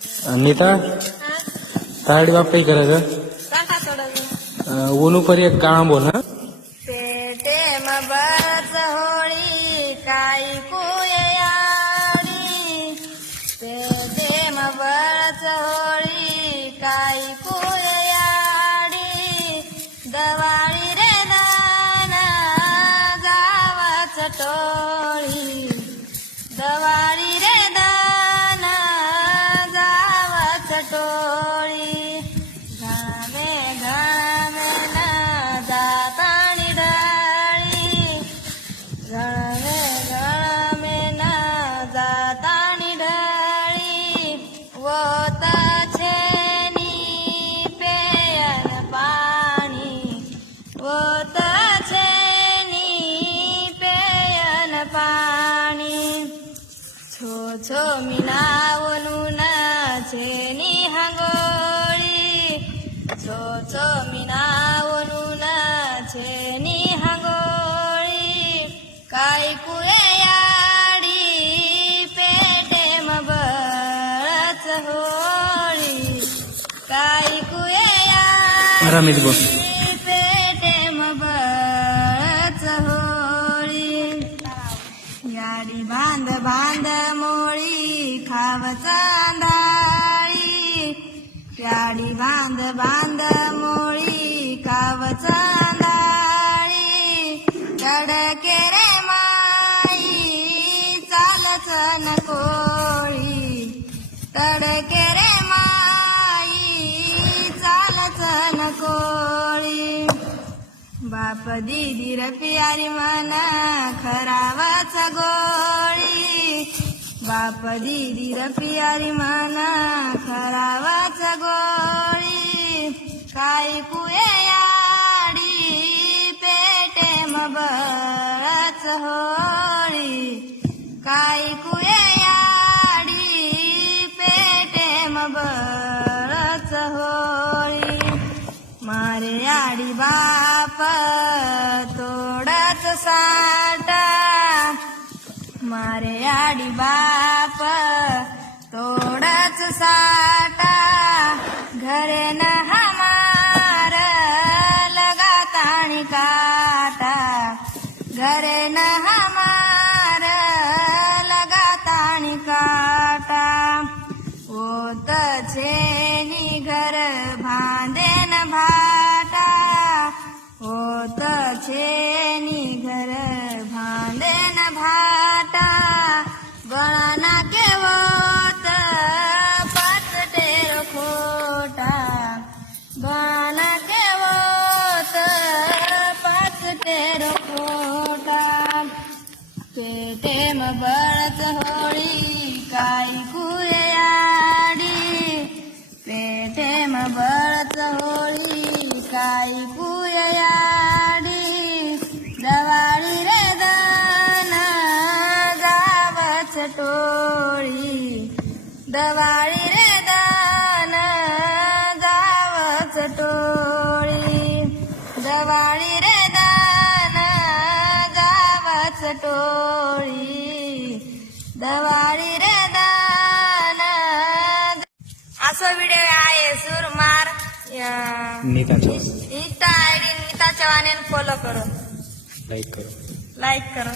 नीता ताडी बाप काही करायचं सांगा थोडं ऊन परी एक काळा बोल ना पेटे बरच होळी काही कुयाडी पेटे बरच होळी काही कुयाडी दवाळी रे दान जावाच टोळी दवाळी रे दान जावाच टोळी घामे घामे ना जातानी डाळी घळमे घळमे ना जातानी डाळी वत छेनी पेयन पाणी वत छेनी पेयन पाणी छो छो मीनावनून छेनी हांगोळी छो छो मीनावनून छेनी हांगोळी काय कुये याडी पेटे बळच होळी काय कुये रमेश बोल पेटे बळच होळी याडी बांध बांध मोळी खाव चांदाळी प्याडी बांध बांध मोळी खाव चांदाळी कडके रे माई चालच न कोळी तडके रे माई चालच न कोळी बाप दीदी र प्यारी मना खरावाच गोळी बाप दीदी र प्यारी मना खरावाच गोळी काय कुये याडी पेटे बळच होळी काय कुये याडी पेटे बळच होळी मारे याडी बाप तोडच साठा मारे याडी बाप तोडच साठा घरे न हमार लगातानी काटा घरे न हमार लगातानी काटा ओत छेनी घर भांदेन भाटा ओत छेनी घर भांदेन भाटा गळाना के वोत पाचटेर खोटा गळाना के वोत पाचटेर खोटा पेटे बळच होळी काही कुयाडी पेटे बळच होळी काही कुयाडी दवाळी रे दान जावच टोळी दवाळी रे दान जावच टोळी दवाळी रे दान जावच टोळी दवाळी रे दान असं व्हिडिओ आहे सुरमार नीताचा insta ID Neeta Chavan follow करो लाईक करो लाईक करो